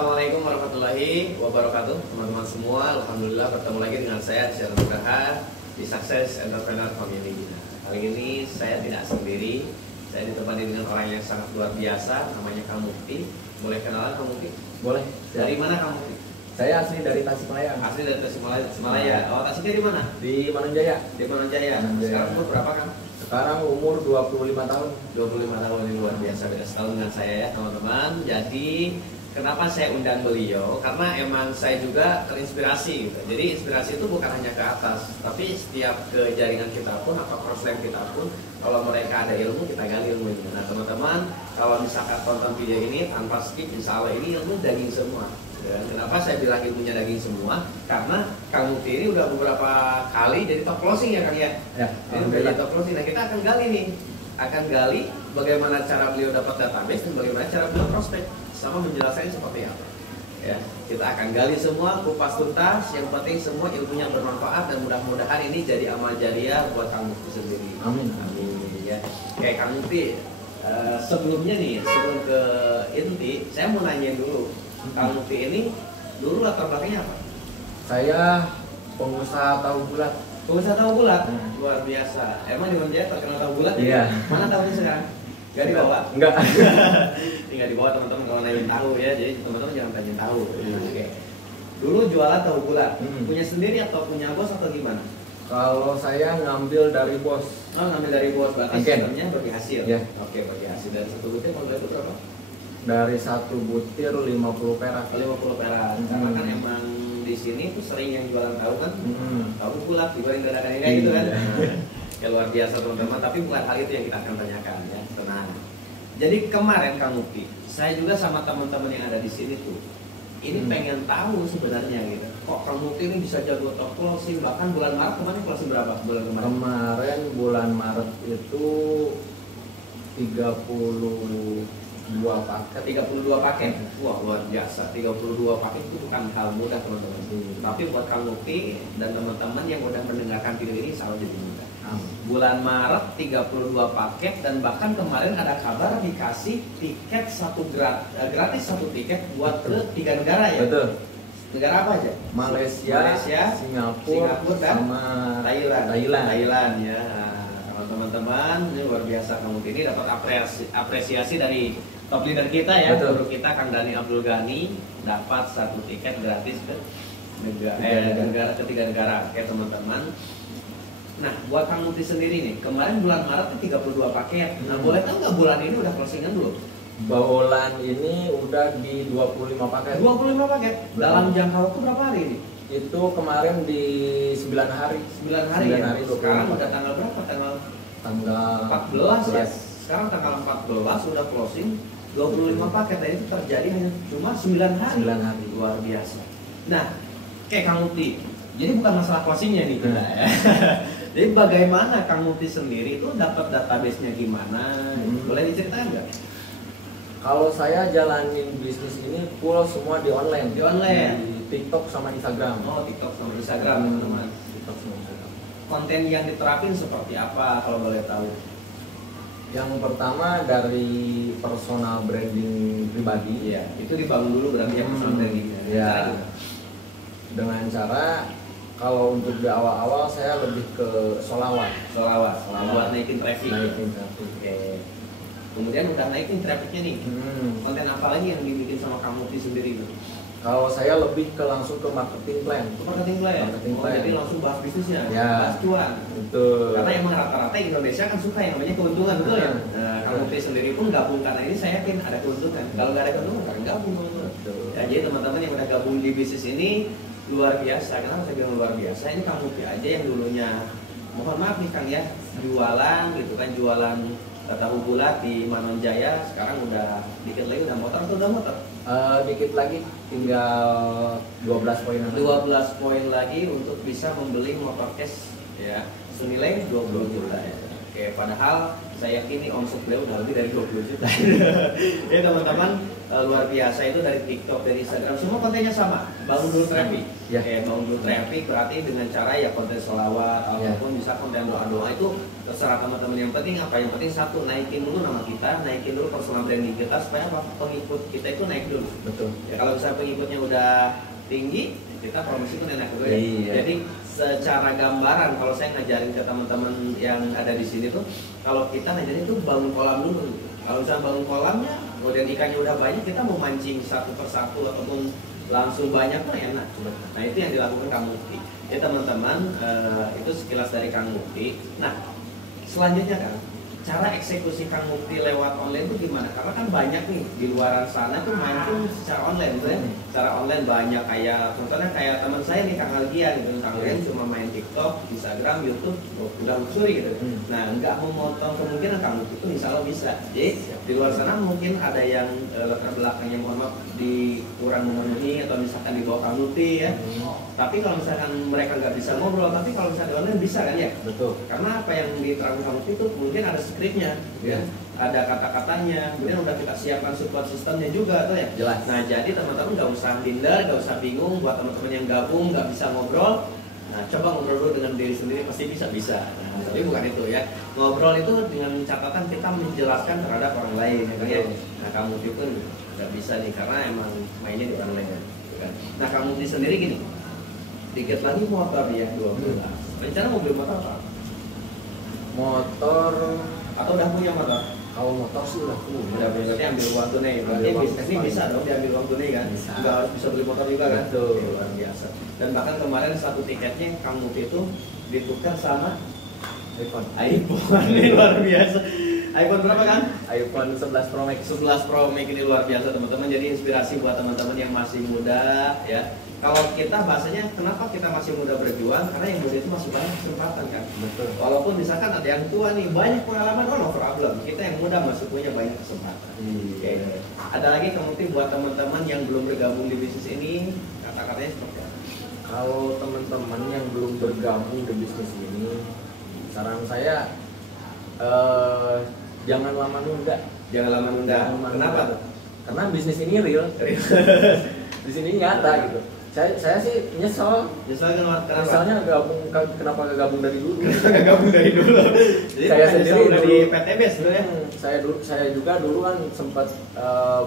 Assalamualaikum warahmatullahi wabarakatuh, teman-teman semua. Alhamdulillah bertemu lagi dengan saya Syarul Nugraha di Sukses Entrepreneur Family. Kali ini saya tidak sendiri, saya ditemani dengan orang yang sangat luar biasa, namanya Kang Mukti. Boleh kenalan Kang Mukti? Boleh. Dari mana Kang Mukti? Saya asli dari Tasikmalaya. Asli dari Tasikmalaya. Oh, Tasiknya di mana? Di Manonjaya. Di Manonjaya. Sekarang umur berapa Kang? Sekarang umur 25 tahun. 25 tahun, ini luar biasa, beda setahun dengan saya ya teman-teman. Jadi kenapa saya undang beliau? Karena emang saya juga terinspirasi gitu. Jadi inspirasi itu bukan hanya ke atas, tapi setiap ke jaringan kita pun atau crossline kita pun, kalau mereka ada ilmu, kita gali ilmunya. Nah teman-teman, kalau misalkan tonton video ini tanpa skip, insya Allah ini ilmu daging semua. Dan kenapa saya bilang ilmunya daging semua? Karena Kang Mukti ini udah beberapa kali jadi top closing ya Kang ya? Ya, ini udah jadi top closing. Nah kita akan gali nih, akan gali bagaimana cara beliau dapat database dan bagaimana cara beliau prospek, sama menjelaskan seperti apa. Ya, kita akan gali semua, kupas tuntas. Yang penting semua ilmunya bermanfaat dan mudah-mudahan ini jadi amal jariah buat Kang Mukti sendiri. Amin. Amin ya. Kayak Kang Mukti, sebelumnya nih, sebelum ke inti, saya mau nanya dulu. Kang Mukti ini dulu latar belakangnya apa? Saya pengusaha tahu bulat. Pengusaha tahu bulat? Luar biasa. Emang di Manonjaya terkenal tahu bulat? Iya. Mana tahunya sekarang? Gak dibawa? Enggak. Tinggal dibawa teman-teman kalau nanyain tahu ya. Jadi teman-teman jangan tanya tahu. Oke. Dulu jualan tahu bulat. Punya sendiri atau punya bos atau gimana? Kalau saya ngambil dari bos. Oh, ngambil dari bos, berarti sistemnya bagi hasil. Ya. Oke, bagi hasil. Dari satu butir kalau itu berapa? Dari satu butir 50 perak. 50 perak. Karena kan emang di sini tuh sering yang jualan tahu kan, tahu bulat digoreng dadakan kayak gitu kan. Ya luar biasa teman-teman. Tapi bukan hal itu yang kita akan tanyakan ya. Tenang. Jadi kemarin Kang Mukti, saya juga sama teman-teman yang ada di sini tuh, ini pengen tahu sebenarnya gitu. Kok Kang Mukti ini bisa jago top closing, bahkan bulan Maret kemarin closing berapa bulan kemarin? Kemarin bulan Maret itu 32 paket. 32 paket. Wah, luar biasa. 32 paket itu bukan hal mudah, teman-teman. Tapi buat Kang Mukti dan teman-teman yang udah mendengarkan video ini selalu jadi mudah. Bulan Maret 32 paket dan bahkan kemarin ada kabar dikasih tiket gratis satu tiket buat ke 3 negara ya. Betul. Negara apa aja? Malaysia, Singapura dan sama Thailand ya. Teman-teman, ini luar biasa Kang Mukti ini dapat apresiasi dari top leader kita ya, guru kita Kang Dani Abdul Ghani, dapat satu tiket gratis ke negara ketiga negara. Oke teman-teman. Nah, buat Kang Mukti sendiri nih, kemarin bulan Maret 32 paket. Nah, boleh tahu nggak bulan ini udah closingan belum? Bulan ini udah di 25 paket. 25 paket. Dalam jangka waktu berapa hari ini? Itu kemarin di 9 hari. 9 hari ya. Sekarang udah tanggal berapa? Tanggal 14 ya. Sekarang tanggal 14 sudah closing 25 paket dan itu terjadi hanya cuma 9 hari. 9 hari. Luar biasa. Nah, kayak Kang Mukti. Jadi bukan masalah closingnya nih kita ya. Jadi bagaimana Kang Mukti sendiri itu dapat database-nya gimana? Boleh diceritain nggak? Kalau saya jalanin bisnis ini full semua di online. Di online. Di TikTok sama Instagram. Oh, TikTok sama Instagram, teman-teman. TikTok sama Instagram. Konten yang diterapin seperti apa kalau boleh tahu? Yang pertama dari personal branding pribadi. Iya, itu dibangun dulu berarti ya personal brandingnya. Ya. Dengan cara kalau untuk di awal-awal saya lebih ke solawat buat naikin traffic. Oke. Kemudian udah naikin trafficnya nih. Konten apa lagi yang dibikin sama Kang Mukti sendiri tuh? Kalau saya lebih ke langsung ke marketing plan. Marketing plan. Jadi langsung bahas bisnisnya, bahas cuan. Betul. Karena emang rata-rata Indonesia kan suka yang namanya keuntungan, betul ya. Nah, Kang Mukti sendiri pun gabung karena ini saya yakin ada keuntungan. Kalau nggak ada keuntungan, kan gabung teman-teman. Ya, jadi teman-teman yang udah gabung di bisnis ini luar biasa. Kenapa saya bilang luar biasa? Ini Kang Mukti aja yang dulunya, mohon maaf nih Kang ya, jualan gitu kan, jualan tahu bulat di Manonjaya, sekarang udah dikit lagi udah motor atau udah motor? Dikit lagi, tinggal 12 poin. 12 poin lagi untuk bisa membeli motor cash ya, senilai 20 juta ya. Oke, Oke, padahal saya yakin nih omset beliau udah lebih dari 20 juta. Ya teman-teman, luar biasa itu dari TikTok, dari Instagram, semua kontennya sama. Bangun dulu traffic. Ya. Bangun dulu traffic berarti dengan cara ya konten sholawat ataupun bisa konten doa-doa itu terserah teman-teman. Yang penting apa? Yang penting satu, naikin dulu nama kita, naikin dulu personal branding kita supaya apa? Pengikut kita itu naik dulu. Betul. Ya kalau misalnya pengikutnya udah tinggi, kita promosi pun enak dulu ya. Iya. Jadi secara gambaran kalau saya ngajarin ke teman-teman yang ada di sini tuh, kalau kita ngajarin tuh bangun kolam dulu. Kalau misalnya bangun kolamnya, kemudian ikannya udah banyak, kita mau mancing satu persatu ataupun langsung banyak tuh enak. Nah itu yang dilakukan Kang Mukti. Ya teman-teman, itu sekilas dari Kang Mukti. Nah selanjutnya Kang, cara eksekusi Kang Mukti lewat online itu gimana? Karena kan banyak nih di luar sana tuh main tuh secara online tuh ya. Secara online banyak kayak contohnya kayak teman saya nih Kang Algian gitu. Kang Algian cuma main TikTok, Instagram, YouTube, udah luxury gitu. Nah nggak memotong kemungkinan Kang Mukti itu insya Allah bisa. Jadi di luar sana mungkin ada yang latar belakangnya mohon maaf kurang memenuhi atau misalkan di bawah Kang Mukti ya. Tapi kalau misalkan mereka nggak bisa ngobrol, tapi kalau misalnya di online bisa kan ya? Betul. Karena apa yang diterangkan Kang Mukti itu mungkin ada skripnya, ya. Ada kata-katanya, kemudian udah kita siapkan support sistemnya juga tuh ya. Jelas. Nah jadi teman-teman nggak usah minder, nggak usah bingung buat teman-teman yang gabung nggak bisa ngobrol. Nah coba ngobrol dulu dengan diri sendiri pasti bisa. Nah, tapi bukan itu ya. Ngobrol itu dengan catatan kita menjelaskan terhadap orang lain ya. Nah Kang Mukti pun nggak bisa nih karena emang mainnya di orang lain kan. Nah Kang Mukti sendiri gini, dikit lagi motor ya 12. Rencana mau beli motor apa? Motor Atau udah punya motor? kalau motor sih udah full. Udah berarti ambil uang tunai. Berarti bisnis ini bisa dong diambil uang tunai kan? Bisa. Nggak harus bisa beli motor juga kan? Betul. Oke, luar biasa. Dan bahkan kemarin satu tiketnya Kang Mukti itu ditukar sama iPhone. iPhone. Ini luar biasa. iPhone berapa kan? iPhone 11 Pro Max. 11 Pro Max ini luar biasa teman-teman. Jadi inspirasi buat teman-teman yang masih muda ya. Kalau kita bahasanya kenapa kita masih muda berjuang? Karena yang muda itu masih banyak kesempatan kan. Betul. Walaupun misalkan ada yang tua nih banyak pengalaman, no problem. Kita yang muda masih punya banyak kesempatan. Oke. Ada lagi kemudian buat teman-teman yang belum bergabung di bisnis ini, kata-katanya seperti apa? Kalau teman-teman yang belum bergabung di bisnis ini, saran saya jangan lama nunda. Jangan lama nunda. Kenapa tuh? Karena bisnis ini real. Di sini nyata gitu. Saya sih nyesel. Nyesel kenapa? Misalnya kenapa gak gabung dari dulu? Gak gabung dari dulu. Jadi Saya sendiri udah dulu di PTB sebenarnya. Saya juga dulu kan sempat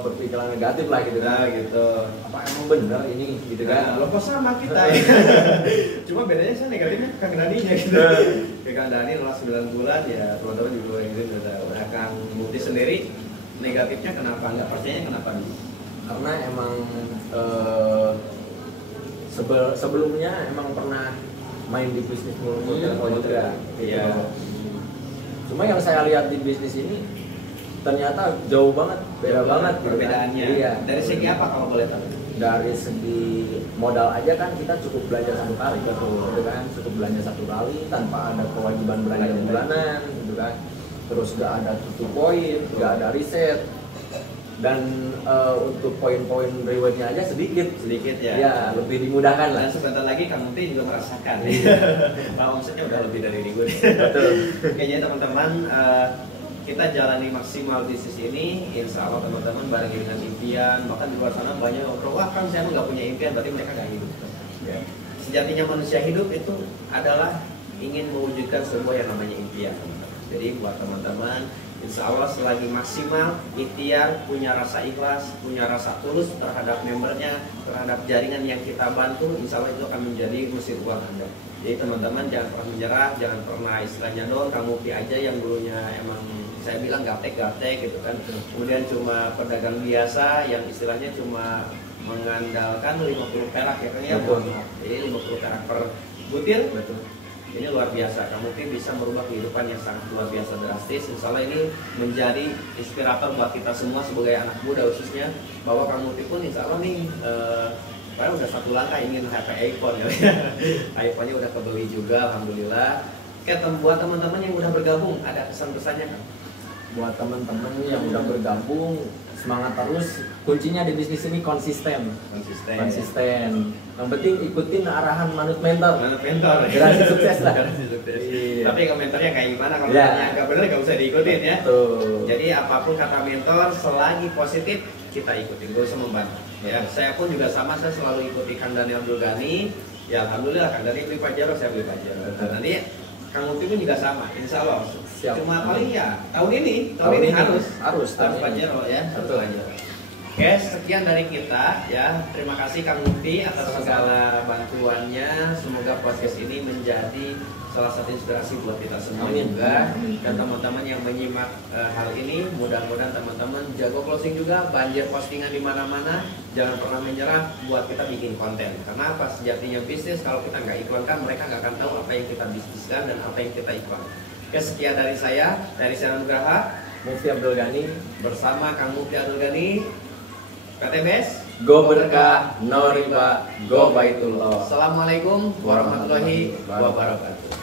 berpikiran negatif lah gitu Nah kan. gitu. Apa emang bener ini gitu kan? Nah, lo kok sama kita ya? Cuma bedanya saya negatifnya Kang Daninya gitu. Kang Dani setelah 9 bulan ya teman-teman juga yang gitu udah Kang Mukti sendiri negatifnya kenapa? Nggak percaya kenapa nih? Karena emang sebelumnya emang pernah main di bisnis model juga. Iya. Cuma yang saya lihat di bisnis ini ternyata jauh banget, beda banget gitu kan. Perbedaannya. Iya. Dari segi apa kalau boleh tahu? Dari segi modal aja kan kita cukup belanja satu kali gitu kan, cukup belanja satu kali tanpa ada kewajiban belanja bulanan gitu kan. Terus gak ada tutup poin, gak ada riset. Dan untuk poin-poin rewardnya aja sedikit ya. Ya lebih dimudahkan lah. Dan sebentar lagi Kang Mukti juga merasakan nah, omsetnya udah lebih dari ribu. Betul. Kayaknya teman-teman kita jalani maksimal bisnis ini, insya Allah teman-teman bareng dengan impian. Bahkan di luar sana banyak orang, wah kan saya nggak punya impian, berarti mereka nggak hidup ya. Sejatinya manusia hidup itu adalah ingin mewujudkan sebuah yang namanya impian. Jadi buat teman-teman, insya Allah selagi maksimal, ikhtiar, punya rasa ikhlas, punya rasa tulus terhadap membernya, terhadap jaringan yang kita bantu, insya Allah itu akan menjadi mesin uang Anda. Jadi teman-teman jangan pernah menyerah, jangan pernah istilahnya dong, Kang Mukti aja yang dulunya emang saya bilang gaptek gitu kan. Kemudian cuma pedagang biasa yang istilahnya cuma mengandalkan 50 perak ya kan ya. Jadi 50 perak per butir. Betul. Ini luar biasa, Kang Mukti bisa merubah kehidupan yang sangat luar biasa drastis. Insya Allah ini menjadi inspirator buat kita semua sebagai anak muda khususnya, bahwa Kang Mukti pun insya Allah nih padahal udah satu langkah ingin HP iPhone ya. iPhone-nya udah kebeli juga, alhamdulillah. Oke, buat teman-teman yang udah bergabung, ada pesan-pesannya Kang? Buat teman-teman yang udah bergabung, semangat terus. Kuncinya di bisnis ini konsisten. Yang penting ikutin arahan manut mentor. Manut mentor. Garansi sukses lah. Garansi sukses. Iya. Tapi komentarnya kayak gimana? Kalau Iya. misalnya nggak benar nggak usah diikutin ya. Tuh. Jadi apapun kata mentor, selagi positif kita ikutin, gak usah membantah. Ya, saya pun juga sama, saya selalu ikuti Kang Daniel Dulgani. Ya alhamdulillah Kang Daniel beli Pajero, saya beli Pajero. Nanti Kang Muti pun juga sama, insya Allah. Siap. Cuma paling ya tahun ini harus Pajero ya, harus Betul. Pajero. Oke, sekian dari kita ya. Terima kasih Kang Muti atas segala bantuannya. Semoga podcast ini menjadi salah satu inspirasi buat kita semua. Amin. Juga Amin. dan teman-teman yang menyimak hal ini, mudah-mudahan teman-teman jago closing juga, banjir postingan di mana-mana. Jangan pernah menyerah buat kita bikin konten. Karena apa, sejatinya bisnis kalau kita nggak iklankan, mereka nggak akan tahu apa yang kita bisniskan dan apa yang kita iklan. Oke, sekian dari saya Nugraha Mufti Abdul Ghani bersama Kang Mufti Abdul Ghani. PTBS, Go berkah, no riba, go baitullah. Assalamualaikum warahmatullahi wabarakatuh.